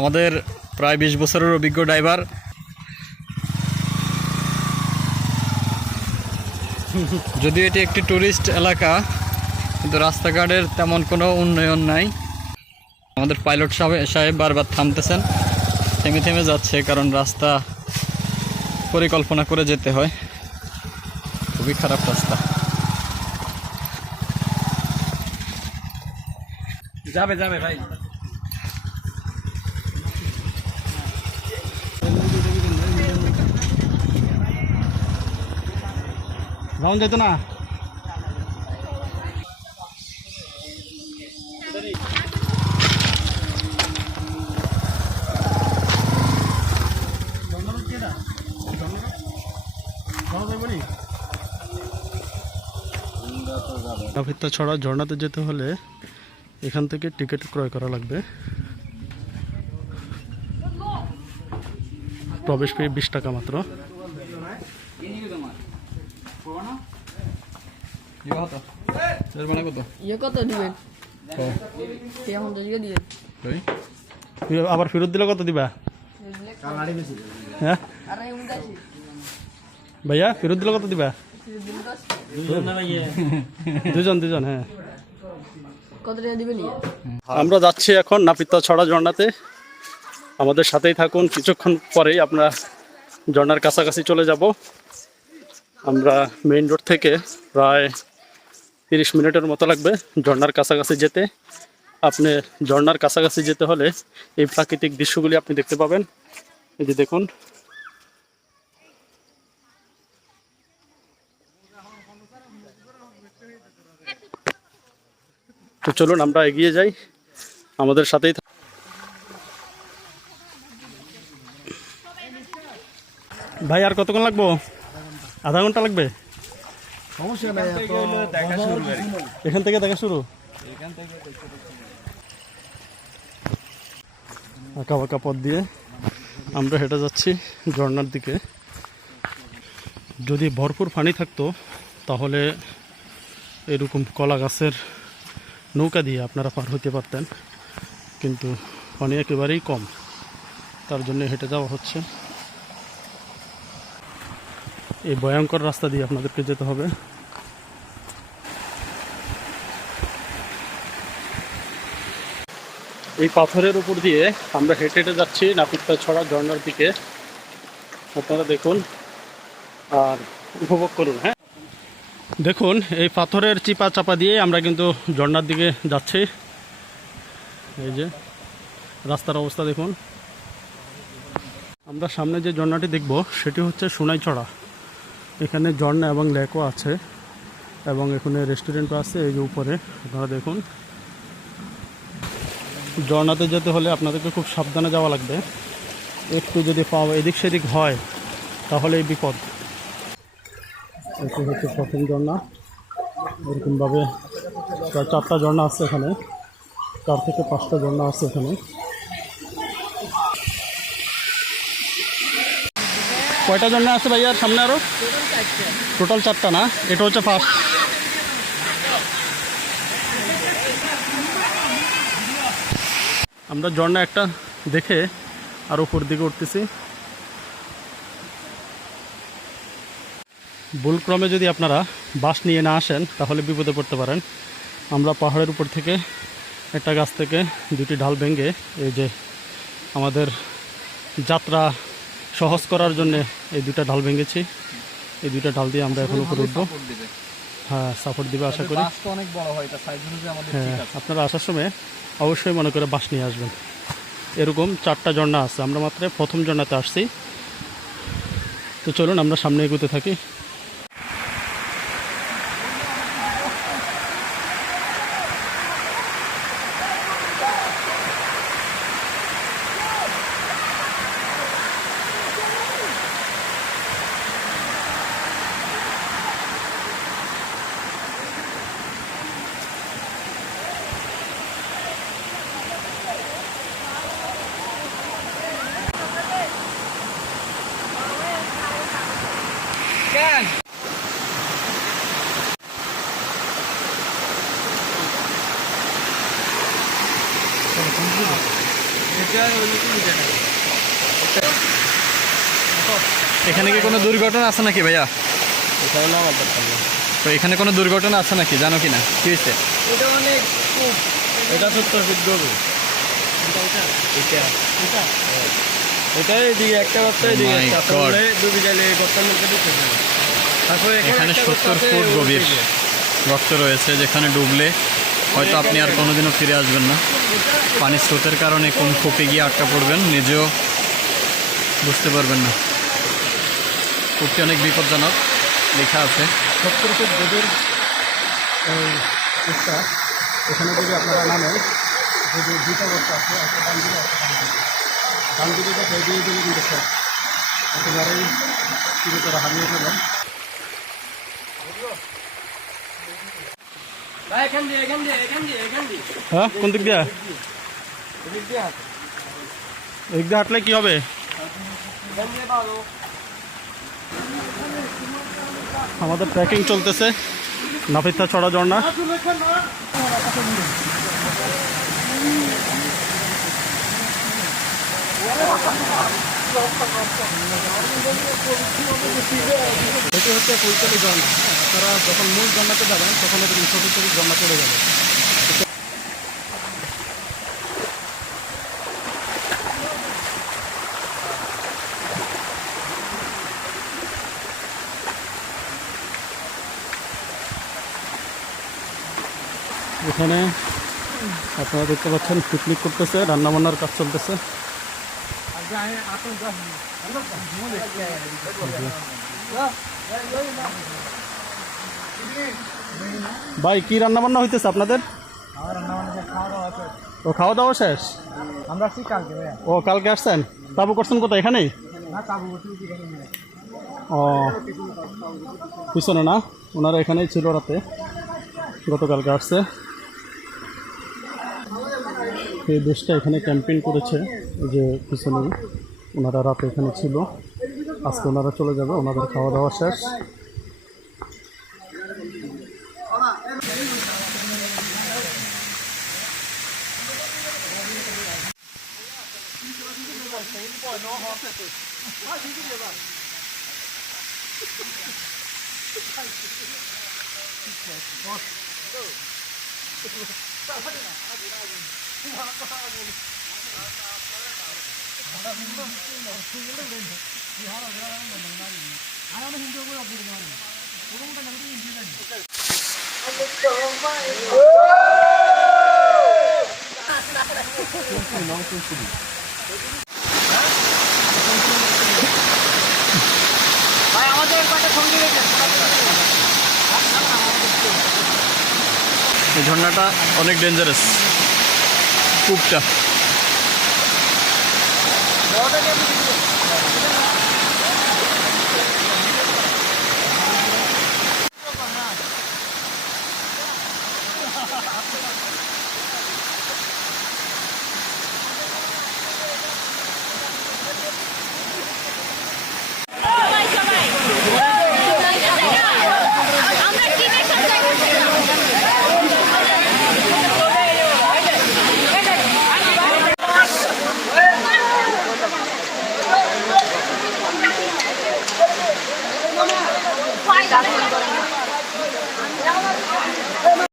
আমাদের প্রায় 20 বছরের অভিজ্ঞ ড্রাইভার। যদিও এটি একটি টুরিস্ট এলাকা, কিন্তু রাস্তাঘাটের তেমন কোনো উন্নয়ন নাই। আমাদের পাইলট সাহেব বারবার থামতেছেন, থেমে থেমে যাচ্ছে, কারণ রাস্তা পরিকল্পনা করে যেতে হয়। খুবই খারাপ রাস্তা। যাবে যাবে ভাই। যাওয়া যেত না। ছড়া ঝর্ণাতে যেতে হলে এখান থেকে টিকিট ক্রয় করা লাগবে। প্রবেশ ফি 20 টাকা মাত্র। আবার ফেরত দিলে কত দিবা? হ্যাঁ ভাইয়া, ফেরত দিলে কত দিবা? দুজন। হ্যাঁ, আমরা যাচ্ছি এখন নাপিতা ছড়া ঝর্ণাতে। আমাদের সাথেই থাকুন, কিছুক্ষণ পরেই আমরা ঝর্ণার কাছাকাছি চলে যাব। আমরা মেইন রোড থেকে প্রায় 30 মিনিটের মতো লাগবে ঝর্ণার কাছাকাছি যেতে। আপনি ঝর্ণার কাছাকাছি যেতে হলে এই প্রাকৃতিক দৃশ্যগুলি আপনি দেখতে পাবেন। এই যে দেখুন, তো চলুন আমরা এগিয়ে যাই, আমাদের সাথেই। ভাই আর কতক্ষণ লাগবো? আধা ঘন্টা লাগবে। এখান থেকে দেখা শুরু। আঁকা বাঁকা পথ দিয়ে আমরা হেঁটে যাচ্ছি ঝর্ণার দিকে। যদি ভরপুর পানি থাকতো তাহলে এরকম কলা গাছের নৌকা দিয়ে আপনারা পার হতে পারতেন, কিন্তু পানি একেবারেই কম, তার জন্য হেঁটে যাওয়া হচ্ছে। এই ভয়ঙ্কর রাস্তা দিয়ে আপনাদেরকে যেতে হবে। এই পাথরের উপর দিয়ে আমরা হেঁটে হেঁটে যাচ্ছি নাপিতা ছড়া ঝর্ণার দিকে। আপনারা দেখুন আর উপভোগ করুন। হ্যাঁ, দেখুন এই পাথরের চিপা চাপা দিয়ে আমরা কিন্তু ঝর্ণার দিকে যাচ্ছি। এই যে রাস্তার অবস্থা দেখুন। আমরা সামনে যে ঝর্ণাটি দেখব সেটি হচ্ছে সোনাইছড়া। এখানে ঝর্ণা এবং লেকও আছে, এবং এখানে রেস্টুরেন্টও আছে। এই যে উপরে আপনারা দেখুন। ঝর্ণাতে যেতে হলে আপনাদেরকে খুব সাবধানে যাওয়া লাগবে। একটু যদি পাওয়া এদিক সেদিক হয় তাহলে এই বিপদ। এটি হচ্ছে প্রথম ঝর্ণা। এরকমভাবে প্রায় 4টা ঝর্ণা আছে এখানে, 4 থেকে 5টা ঝর্ণা আছে এখানে। কয়টা ঝর্ণা আছে ভাইয়ার সামনে? আরও টোটাল 4টা না? এটা হচ্ছে ফার্স্ট। আমরা ঝর্ণা একটা দেখে আর উপর দিকে উঠতেছি। ভুলক্রমে যদি আপনারা বাস নিয়ে না আসেন তাহলে বিপদে পড়তে পারেন। আমরা পাহাড়ের উপর থেকে একটা গাছ থেকে 2টি ঢাল ভেঙে, এই যে আমাদের যাত্রা সহজ করার জন্য এই 2টা ঢাল ভেঙেছি। এই 2টা ঢাল দিয়ে আমরা এখন উপরে উঠবো। হ্যাঁ, সাপোর্ট দিবে আশা করি। হ্যাঁ, আপনারা আসার সময় অবশ্যই মনে করে বাস নিয়ে আসবেন। এরকম 4টা ঝর্ণা আছে, আমরা মাত্র প্রথম ঝর্ণাতে আসছি। তো চলুন আমরা সামনে এগোতে থাকি। এখানে কি কোনো দুর্ঘটনা আছে নাকি ভাইয়া? এখানে না আমাদের তো এখানে কোনো দুর্ঘটনা আছে নাকি, জানো কি না? কি হয়েছে? এটা অনেক এটা 70 ফিট গভীর। এটা এদিকে একটা গর্ত, এদিকে My একটা, God! তাহলে ডুবে গেলে গর্তের মধ্যে ঢুকে যাবে। তারপরে এখানে একটা গর্ত 70 আছে, ফুট ওই গভীর দিকে। গর্ত রয়েছে, যেখানে ডুবলে হয়তো আপনি আর কোনোদিনও ফিরে আসবেন না। পানির স্রোতের কারণে কোন কূপে গিয়ে আটকা পড়বেন নিজেও বুঝতে পারবেন না। কূপটি অনেক বিপজ্জনক, লেখা আছে 70 ফুট গভীর এই চেষ্টা। এখানে যদি আপনারা নামেন, যদি দুইটা গর্ত আছে, একটা ডান দিকে একটা ডান দিকে যাতে এগিয়ে দিলে কিন্তু সব একেবারেই চিরতরে হারিয়ে ফেলেন। হ্যাঁ, কোন দিক দিয়ে? এদিক দিয়ে হাঁটলে কি হবে? আমাদের ট্রেকিং চলতেছে নাফিতা ছড়া ঝর্ণা। এটি হচ্ছে ফুলতলি ঝর্ণা। আপনারা যখন মূল ঝর্ণাতে যাবেন তখন এরকম ছোটো ছোটো ঝর্ণা চলে যাবে। এখানে আপনারা দেখতে পাচ্ছেন পিকনিক করতেছে, রান্নাবান্নার কাজ চলতেছে। ভাই, কি রান্নাবান্না হইতেছে আপনাদের? ও, খাওয়া দাওয়া শেষ? আমরা আসছি কালকে ভাইয়া। ও, কালকে আসছেন? তাবু করছেন কোথায়, এখানেই? না কাবু বসে এখানে। ও, পিছনে না, ওনারা এখানেই ছিল রাতে, গতকালকে আসছে। এই দেশটা এখানে ক্যাম্পিং করেছে, এই যে পিছনে ওনারা রাতে এখানে ছিল। আজকে ওনারা চলে যাবে, ওনাদের খাওয়া দাওয়া শেষ। এই ঝর্ণাটা অনেক ডেঞ্জারাস, কূপটা। Quay